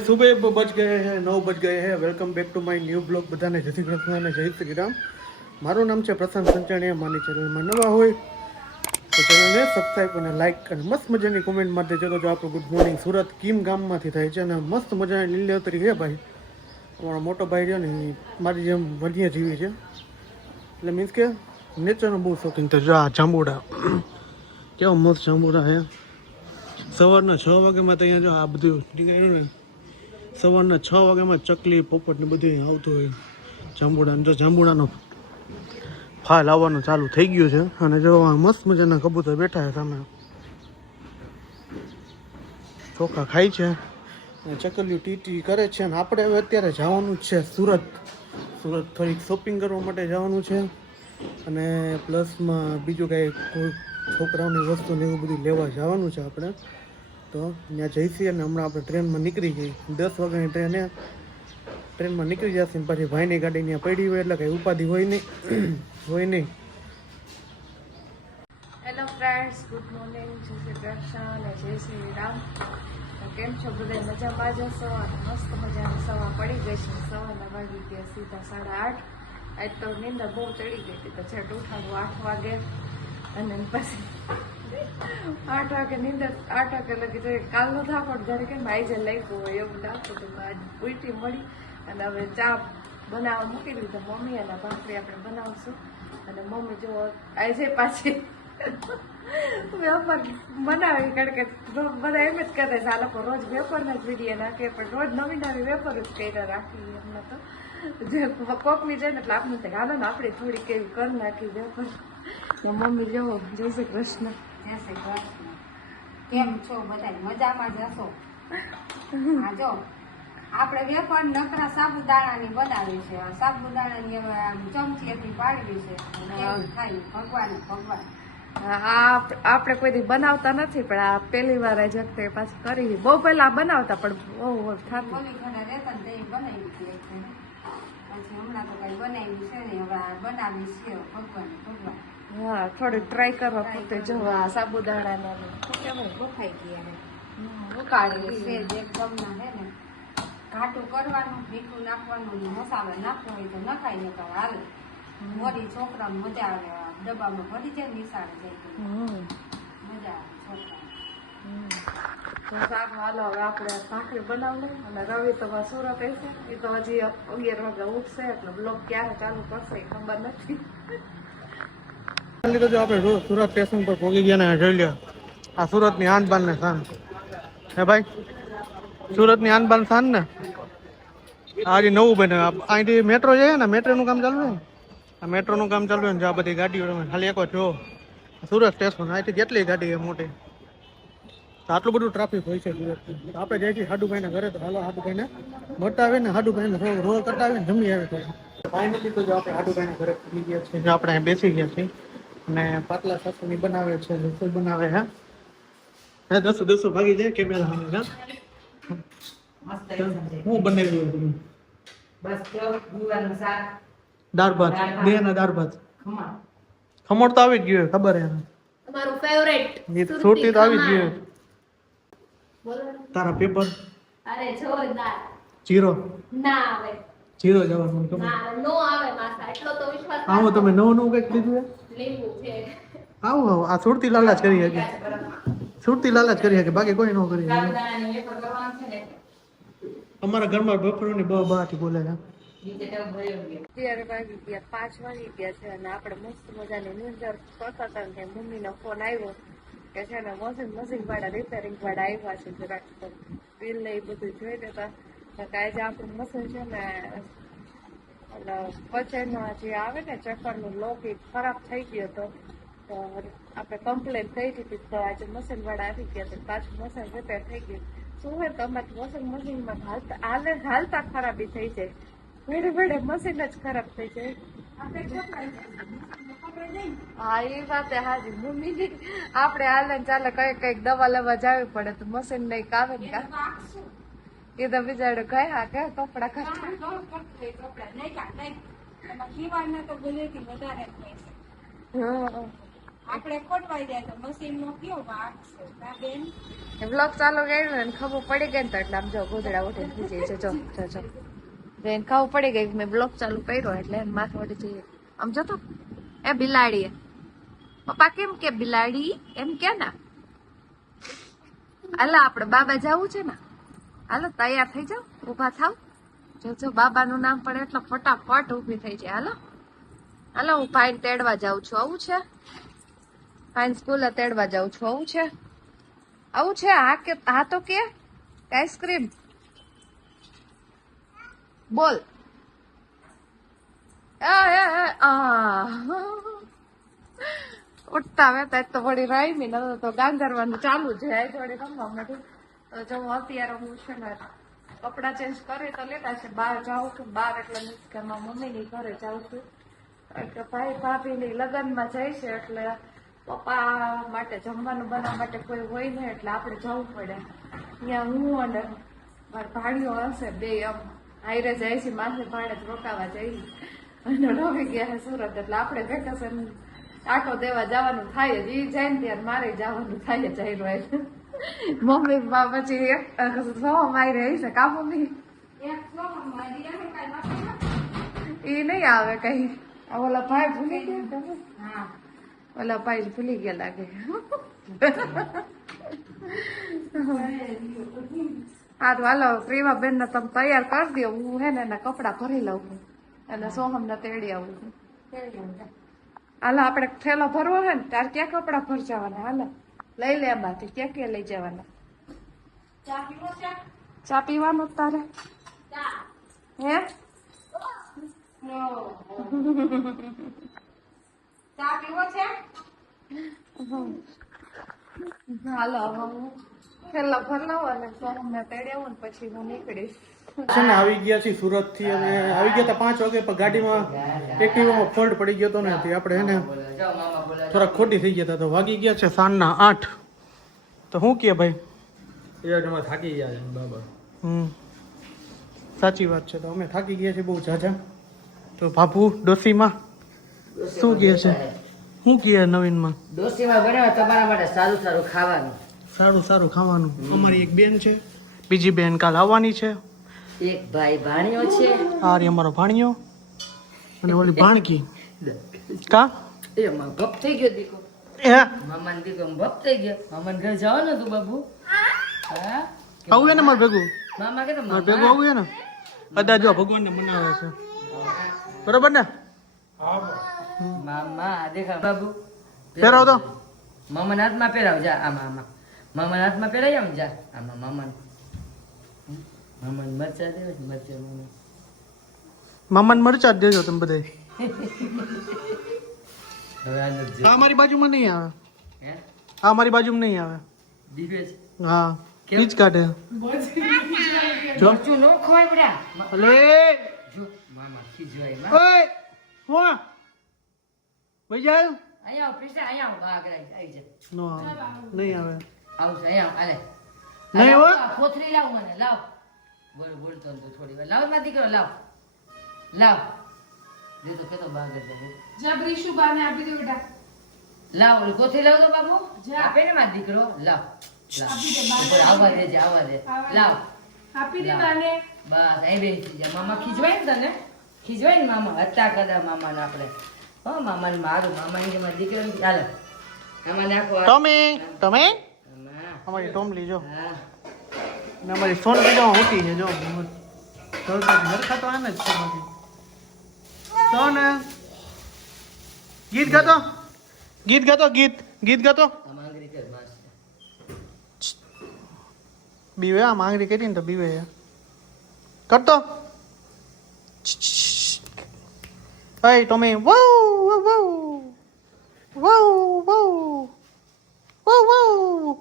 सुबह बज गए हैं 9 बज गए हैं। Welcome back to my new blog. બધાને જય શ્રી કૃષ્ણ અને જય શ્રી રામ। મારું નામ છે પ્રશાંત સંચાણીયા। મારી ચેનલમાં નવા હોય તો ચેનલને સબસ્ક્રાઈબ અને લાઈક અને મસ્ત મજાની કોમેન્ટ માટે ચલો જો આપણું ગુડ મોર્નિંગ સુરત કીમ ગામમાંથી થાય છે અને મસ્ત મજાની લીલોતરી છે ભાઈ। અમારો મોટો ભાઈ છે ને મારી જેમ વન્યજીવી છે, એટલે મીન્સ કે નેચરનો બહુ શોખીન તો જો આ જાંબુડા કેવા મસ્ત જાંબુડા છે। સવારના 6 વાગ્યામાં તો અહીંયા જો આ બધું નીકળ્યું ને, સવારના 6 વાગ્યામાં ચકલી પોપટ ને બધું આવતું હોય જાંબુડા। જો જાંબુડાનો ફાલ આવવાનું ચાલુ થઈ ગયું છે અને જો મસ્ત મજાના કબૂતર બેઠા છે સામે, ચોખા ખાય છે અને ચકલીઓ ટીટી કરે છે। અને આપણે હવે અત્યારે જવાનું જ છે સુરત થોડીક શોપિંગ કરવા માટે જવાનું છે અને પ્લસમાં બીજું કાંઈ કોઈ છોકરાઓની વસ્તુ ને એવું બધું લેવા જવાનું છે આપણે। તો ત્યાં જઈશી અને હમણાં આપણે ટ્રેનમાં નીકળી ગઈ 10 વાગ્યાની ટ્રેનમાં નીકળી જશે ને પછી ભાઈની ગાડી ત્યાં પડી હોય એટલે કંઈ ઉપાધિ હોય નહીં। હેલો ફ્રેન્ડ્સ, ગુડ મોર્નિંગ, જય શ્રી કૃષ્ણ અને જય શ્રી રામ। કેમ છો બધા? મજામાં જશો? મસ્ત મજાની સવા પડી ગઈ છે। સવારના વાગી ગયા સીધા 8:30। આજ તો નીંદર બહુ ચડી ગઈ હતી તો છેટ ઉઠાડું 8 વાગે અને પછી 8 વાગે નીંદર 8 વાગે લગી જાય। કાલનો થાપડ ઘરે કેમ આજે લાગ્યો હોય એવું લાગતું હતું। આજ ઉલટી મળી અને હવે ચા બનાવવા મૂકી દીધો મમ્મી અને ભાખરી આપણે બનાવશું। અને મમ્મી જો આજે પાછી વેફર બનાવી, કારણ કે બધા એમ જ કરે છે આ લોકો રોજ વેફરના જ વિડીયો નાખે, પણ રોજ નવી નવી વેફર જ કર્યા રાખી એમને તો જે કોકની જાય ને એટલે આપણે થાય હાલો ને આપણે થોડીક એવી કરી નાખી વેફર। મમ્મી જો જય શ્રી કૃષ્ણ। જય શ્રી કૃષ્ણ। કેમ છો બધા? મજામાં જશો? હા, જો આપણે વેફર નકરા સાબુદાણાની બનાવી છે। આ સાબુદાણાની હવે આમ ચમચીથી પાડવી છે, કેવું થાય ભગવાન। આપણે કોઈ દી બનાવતા નથી, પણ આ પહેલી વાર જ વખતે પાછી કરી। બહુ પહેલા બનાવતા પણ બહુ થતું મમ્મી ઘરે રહેતા ને તે બનાવી હતી એક પછી હમણાં તો કઈ બનાવી છે ને, હવે આ બનાવી છે ભગવાન। હા, થોડી ટ્રાય કરવા પૂરતે જો આ સાબુદાણા ગોખાઈ ગયા ઉકાળી છે એકદમ ના હે ને, ઘાટું કરવાનું, મીઠું નાખવાનું, મસાલો નાખવો હોય તો નખાય ને તો હાલે। મોરી છોકરાને મજા આવે, ડબ્બામાં ભરી જાય નિશાળે જાય મજા આવે છોકરા। તો સારું, હાલો હવે આપણે ભાખરી બનાવી અને રવિ તો સુરત હશે, એ તો હજી 11 વાગે ઉઠશે એટલે બ્લોગ ક્યારે ચાલુ કરશે એ ખબર નથી। તો જો આપણે સુરત સ્ટેશન પર પહોંચી ગયા ને જોઈ લ્યો આ સુરતની આનબાન ને શાન હે ભાઈ, સુરતની આનબાન શાન ને આજે નવું બને। અહીંથી મેટ્રો છે ને, મેટ્રોનું કામ ચાલુ છે ને, આ મેટ્રોનું કામ ચાલુ છે ને, આ બધી ગાડીઓ ખાલી એક જો સુરત સ્ટેશન અહીંથી જેટલી ગાડી મોટી તો આટલું બધું ટ્રાફિક હોય છે સુરત। આપણે જઈએ છીએ હાડુભાઈના ઘરે, તો હાલો હાડુભાઈને મળતા આવે ને, હાડુભાઈને રોલ કરતા આવે ને જમી આવે તો ફાઇનલી તો જો આપણે હાડુભાઈના ઘરે પહોંચી ગયા છીએ, આપણે અહીં બેસી ગયા છીએ અને પાતલા સાસુની બનાવે છે, રસોઈ બનાવે હે 10 ભાગી જાય કેમેરા સામે। હું બનાવ્યું તમે? બસ જો ગુવારનું શાક, દાળ ભાત, દેના દાળ ભાત, ખમણ તો આવી જ ગયું ખબર હે તમારું ફેવરેટ સુરતી તો આવી જ ગયું। તારા પેપર અરે જોરદાર જીરો ના આવે, જીરો જવાનું નો આવે માસા, એટલો તો વિશ્વાસ આવો તમે નવું કંઈક લીધું હે? લીંબુ છે આવો આ સુરતી લાલા જ કરી શકે, સુરતી લાલા જ કરી શકે, બાકી કોઈ ન કરી શકે। સાબુદાણાની વેફર કરવાનું છે ને અમારા ઘરમાં બફરોની બહારથી બોલે છે। અત્યારે વાગી ગયા 5 વાગી ગયા છે અને આપણે મસ્ત મજાની નિંદર કરતા હતા કે મમ્મીનો ફોન આવ્યો કે છે ને મશીન વાળા રિપેરિંગ વાળા આવ્યા છે, જરાક બિલ ને એ બધું જોઈ લેતા કે આજે આપણું મશીન છે ને વચ્ચેનો જે આવે ને ચક્કરનું લોક એ ખરાબ થઈ ગયો હતો, તો આપણે કમ્પ્લેન થઈ હતી તો આજે મશીન વાળા આવી ગયા તો પાછું મશીન રિપેર થઈ ગયું। શું હોય તો અમારે વોશિંગ મશીનમાં હાલતા ખરાબી થઈ જાય, ભેડે મશીન જ ખરાબ થઈ જાય। હા, એ વાત હાજી મમ્મી, આપણે હાલે ચાલે કઈક દવા લેવા જવી પડે તો મશીન નહીં કાવે ને એ તો બિચારો ગયા કપડા આપણે ખોટવાઈ જાય તો મશીન નો કયો ભાગ છે કા બેન? બ્લોગ ચાલુ કર્યું ને ખબર પડી ગઈ ને તો એટલે આમ જો ગોદડા ઉઠે થઈ જાય છે. જો એને ખબર પડી ગઈ કે મેં બ્લોગ ચાલુ કર્યો એટલે એને માથે વળી જઈએ. આમ જો તો એ બિલાડી પપ્પા કેમ કે બિલાડી એમ કે ને. હાલો આપણે બાબા જવું છે ને, હાલો તૈયાર થઈ જાવ, ઉભા થાવ. જો બાબાનું નામ પડે એટલે ફટાફટ ઊભી થઈ જાય. હાલો હાલો હું ફાઈન તેડવા જાઉં છું. આવું છે ફાઈન સ્કૂલે તેડવા જાઉં છું. આવું છે આવું છે. હા તો કે આઈસ્ક્રીમ બોલ. ઉઠતા વેતા તો વળી રાયમી ન તો ગાંગરવાનું ચાલુ છે. જોડે રમવા માંડ્યું. તો જો અત્યારે હું છે ને કપડા ચેન્જ કરી તો લેતા છે. બહાર જાઉં છું. બહાર એટલે મીન્સ કે મારા મમ્મીની ઘરે જાઉં છું. કે ભાઈ ભાભીની લગ્નમાં જાય છે એટલે પપ્પા માટે જમવાનું બનાવવા માટે કોઈ હોય ને એટલે આપણે જવું પડે. ત્યાં હું અને મારા ભાણીઓ હશે બે આમ હાઈરે જાય છે. માથે ભાડે જ રોકાવા જઈએ અને રવી ગયા છે સુરત એટલે આપણે વેકેશન આટો દેવા જવાનું થાય જ. ઈ જાય ને ત્યારે મારે જવાનું થાય જ. મમ્મી પછી મારી રહી છે કા મમ્મી? એ નહીં આવે કઈ. ઓલા ભાઈ ભૂલી ગયા. હા ઓલા ભાઈ ભૂલી ગયા લાગે. હારું હાલો પ્રેમા બેન ને તમે તૈયાર કરી દો. હું હે ને એના કપડા ભરી લઉં અને સોહમ ને તેડી આવું. હાલો આપણે થેલો ભરવો હે ને તાર ક્યાં કપડા ભરજાવાના? હાલો લઈ લે એમાંથી ક્યાં ક્યાં લઈ જવાના? ચા પીવાનું તારે હે? ચા પીવો છે? હાલો હવે હું થેલો ભર લઉં અને સોહમ ને તેડી આવું ને પછી હું નીકળીશ. છે ને આવી ગયા છીએ સુરત થી અને આવી ગયા હતા 5 વાગે પણ ગાડીમાં એક્ટિવામાં ફોલ્ટ પડી ગયો હતો ને તે આપણે એને થોડા ખોટી થઈ ગયા હતા તો વાગી ગયા છે સાંજના 8. તો શું કહે ભાઈ? થાકી ગયા છે બાબા. સાચી વાત છે. તો અમે થાકી ગયા છીએ બહુ ઝાઝા. તો બાપુ ડોસીમાં શું કહે છે? શું કહે નવીનમાં? દોસ્તીમાં બનાવે તમારા માટે સારું સારું ખાવાનું. સારું ખાવાનું. અમારી એક બેન છે, બીજી બેન કાલ આવવાની છે. એક ભાઈ ભાણિયો છે. આ રે અમારો ભાણિયો અને ઓલી ભાણકી કા એમાં ભપ થઈ ગયો દીકો. એ મામાને દીકો ભપ થઈ ગયો. મામાને ઘરે જવાનું તું બાબુ? હા આવું હે ને મારે ભેગું? મામા કે મારે ભેગું આવું હે ને? કદાચ જો ભગવાનને મનાવે છે બરોબર ને? મામા દેખા બાબુ પહેરાવ તો. મામાના હાથમાં પહેરાવ જા. આમાં મામાના હાથમાં પહેરાઈ આવ જા. આમાં મામાને મરચા દેવે છે. મરચા મામાને મરચા જ દેજો તમે બધા. હવે આ આ મારી બાજુમાં નહીં આવે. હે આ મારી બાજુમાં નહીં આવે. દીવે છે. હા પીચ કાઢે. જો મરચું નો ખવાય બડા. અલે જો મામા ખીજવાય માં. ઓય હું વઈ જાય અહીંયા આવ પૈસા અહીંયા આવ બા કરાય આવી જા. નો આવે નહીં આવે આવ છે અહીંયા આલે. નહીં હો. કોથરી લાવ મને લાવ. બોલ તો થોડી વાર લાવ માં દીકરો લાવ. લાવ દે તો કેતો બા કરતા દે. જબરી શુભાને આપી દો બેટા. લાવ ઓલી કોથરી લાવ તો બાબુ. આપે ને માં દીકરો લાવ. આવવા દે લાવ. આપી દે બાને. બસ અહીં બેસી જા. મામા ખીજવાય ને તને? ખીજવાય ને મામા? હતા કદા મામાને આપણે. હો મામાને મારું મામાની મારા દીકરાને ચાલે. આમાં નાખો. તમે અમારી ટોમલી જો ને અમારી સોન બીજામાં હોતી છે જો હરખા તો આને જ છે બધી. સોન ગીત ગાતો ગીત ગાતો આમાં અંગ્રેજી જ માસ. બીવે આ માંગણી કરી ને તો બીવે કરતો. hey ટોમી વાવ વાવ વાવ વાવ વાવ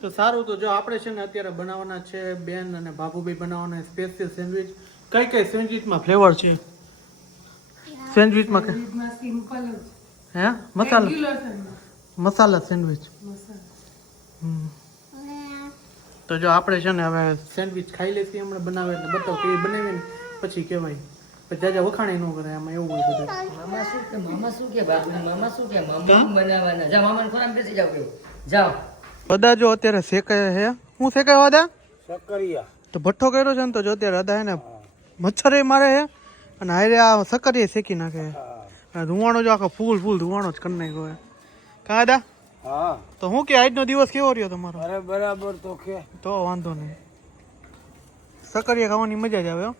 તો સારું. તો જો આપણે છે ને અત્યારે બનાવવાના છે બેન અને બાબુભાઈ બનાવવાના સ્પેશિયલ સેન્ડવિચ. કઈ સેન્ડવિચમાં ફ્લેવર છે? સેન્ડવિચમાં સિમ્પલ હે મસાલા સેન્ડવિચ. તો જો આપણે છે ને હવે સેન્ડવિચ ખાઈ લેતી હમણાં બનાવે એટલે બતાવ કેવી બનાવી ને પછી કહેવાય. પછી જાજા વખાણી ન કરે આમાં એવું હોય બધું. મામા શું કે બાપુ મામા શું કે મામા બનાવવાના જા મામાને ખોરાક બેસી જાવ કેવું જાઓ બધા જો અત્યારે શેકાય હે હું શેકાય વાદા સક્કરિયા તો ભઠ્ઠો કર્યો છે ને તો જો અત્યારે અદા હે ને મચ્છરે મારે હે અને હારે આ સક્કરીએ શેકી નાખે હે. અને ધુવાણો જો આખો ફૂલ ધુવાણો જ કરી નાખ્યો હે કા અદા હા તો હું કે આજનો દિવસ કેવો રહ્યો તમારો અરે બરાબર તો કે તો વાંધો નહીં સક્કરીયા ખાવાની મજા જ આવે હો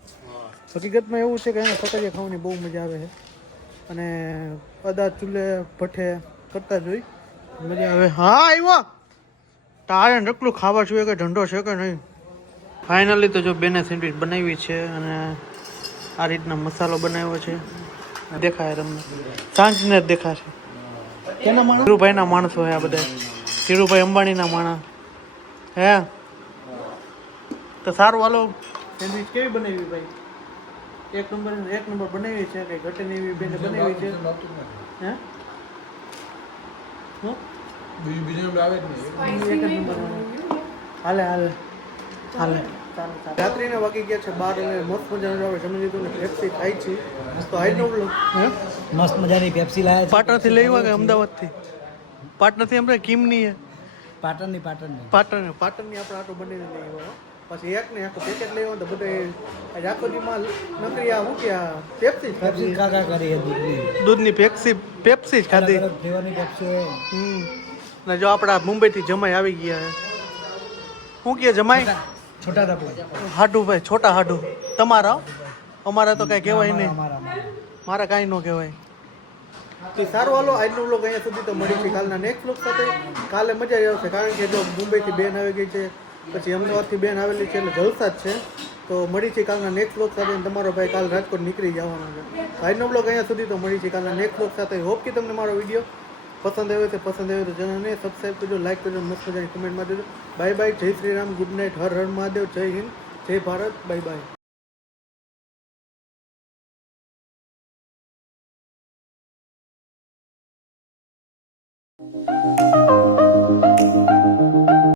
હકીકતમાં એવું છે કે એને સક્કરીયા ખાવાની બહુ મજા આવે છે અને અદા ચૂલે ભઠ્ઠે કરતા જોઈ મજા આવે હા આવ્યો તારે નકલું ખાવા જોઈએ કે ઢંઢો છે કે નહીં ફાઇનલી તો જો બેને સેન્ડવિચ બનાવી છે અને આ રીતના મસાલો બનાવ્યો છે દેખાય તમને સાંજને જ દેખાશે કેના માણસ ધીરુભાઈના માણસો હે આ બધા ધીરુભાઈ અંબાણીના માણસ હે તો સારું હાલો સેન્ડવિચ કેવી બનાવી ભાઈ એક નંબર બનાવી છે કઈ ઘટે નહીં એવી બેને બનાવી છે હે હું એક જ નંબર હાલે રાત્રિના વાગી ગયા છે 12 અને મસ્ત મજાનું આપણે જમી લીધું ને પેપ્સી ખાઈ છે તો આજનો વ્લોગ હે મસ્ત મજાની પેપ્સી લાયા પાટણથી લઈ આવ્યા કે અમદાવાદથી પાટણથી આપણે કિમની હે પાટણની પાટણની આપણે આટો બનાવીને લઈ આવ્યો પછી એક ને આખું પેકેટ લઈ આવ્યો તો બધે આખો દીમાં નકરી આ હું કે પેપ્સી પેપ્સી કાકા કરી હતી દૂધની પેપ્સી જ ખાધી ફ્લેવરની પેપ્સી ને જો આપણા મુંબઈથી જમાઈ આવી ગયા હે શું કે જમાઈ છોટા ડબલા હાડું ભાઈ છોટા હાડું તમારા અમારા તો કાંઈ કહેવાય નહીં મારા કાંઈ ન કહેવાય તો સારું હાલો આજનો વ્લોગ અહીંયા સુધી તો મળી છે કાલના નેક્સ્ટ વ્લોગ સાથે કાલે મજા આવશે કારણ કે જો મુંબઈથી બેન આવી ગઈ છે પછી અમદાવાદથી બેન આવેલી છે એટલે જલસા જ છે તો મળી છે કાલના નેક્સ્ટ વ્લોગ સાથે તમારો ભાઈ કાલ રાજકોટ નીકળી જવાનો છે આજનો વ્લોગ અહીંયા સુધી તો મળી છે કાલના નેક્સ્ટ વ્લોગ સાથે હોપ કે તમને મારો વિડીયો પસંદ આવ્યો તો ચેનલને સબસ્ક્રાઈબ કરજો લાઈક કરજો મસ્ત મજાની કમેન્ટમાં દેજો બાય બાય જય શ્રી રામ ગુડ નાઇટ હર હર મહાદેવ જય હિન્દ જય ભારત બાય બાય